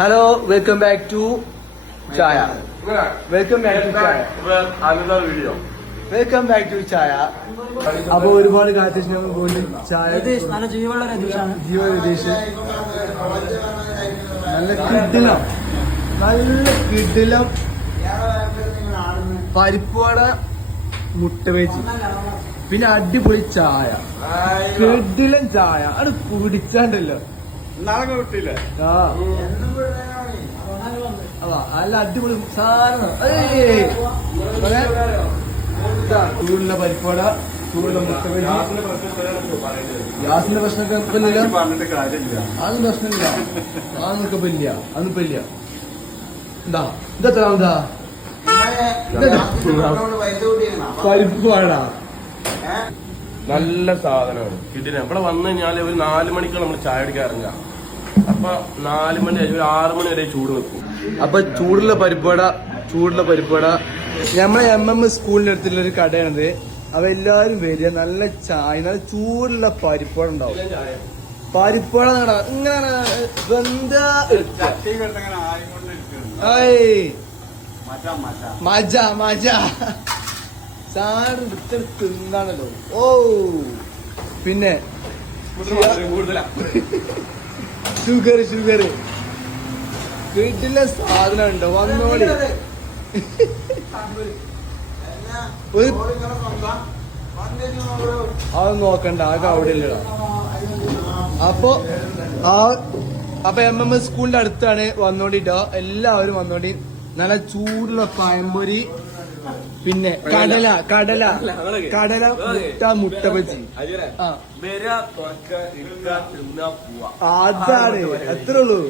Hello, welcome back to Chaya. Welcome back to Chaya. Another video. Welcome back to Chaya. അപ്പൊ ഒരുപാട് കാലത്തിന് നമ്മൾ പോയി ചായ നല്ല ജീവനുള്ള രതീഷാണ്. ജീവ രതീഷ് നല്ല കിടിലം പരിപ്പുവട മുട്ട വെച്ച് പിന്നെ അടിപൊളി ചായ കിടിലം ചായ അത് കുടിച്ചാണ്ടല്ലോ നാളെ കിട്ടിയില്ലേ? നല്ല അടിപൊളി സാധനം. ചൂടുള്ള പരിപ്പുവട ചൂടുള്ള മുട്ട വെച്ച് ഗ്യാസിന്റെ പ്രശ്നമൊക്കെ പറഞ്ഞിട്ട് കാര്യമില്ല. അതൊന്നും പ്രശ്നമില്ല. അതൊക്കെ ഇല്ല അതൊന്നും ഇല്ല. എന്താ ഇതെത്ര എന്താ പരിപ്പ് വേണ നല്ല സാധനമാണ് ഇതിന് ഇവിടെ വന്നു കഴിഞ്ഞാല് ഒരു 4 മണിക്കാണ് നമ്മൾ ചായ അടിക്കാൻ ഇറങ്ങുക. അപ്പൊ 4 മണി ഒരു 6 മണി വരെ ചൂട് വെക്കും. അപ്പൊ ചൂടുള്ള പരിപ്പുവട നമ്മളെ MM സ്കൂളിന്റെ അടുത്തുള്ള ഒരു കടയാണിത്. അപ്പൊ എല്ലാരും വരിക, നല്ല ചായ, നല്ല ചൂടുള്ള പരിപ്പുവട ഉണ്ടാവും. പരിപ്പുവട ഇങ്ങനെ മജ സാറ് തിന്നാണല്ലോ. ഓ പിന്നെ ഷുഗർ വീട്ടിലെ സാധനം ഉണ്ടോ വന്നോളി. അത് നോക്കണ്ട, ആകെ അവിടെ ഇല്ലടാ. അപ്പൊ MM സ്കൂളിന്റെ അടുത്താണ്. വന്നോണ്ടിട്ടോ, എല്ലാവരും വന്നോണ്ടി. നല്ല ചൂടുള്ള പഴംപൊരി, പിന്നെ കടല മുട്ട ബജി. അതാണ്, എത്ര ഉള്ളൂ.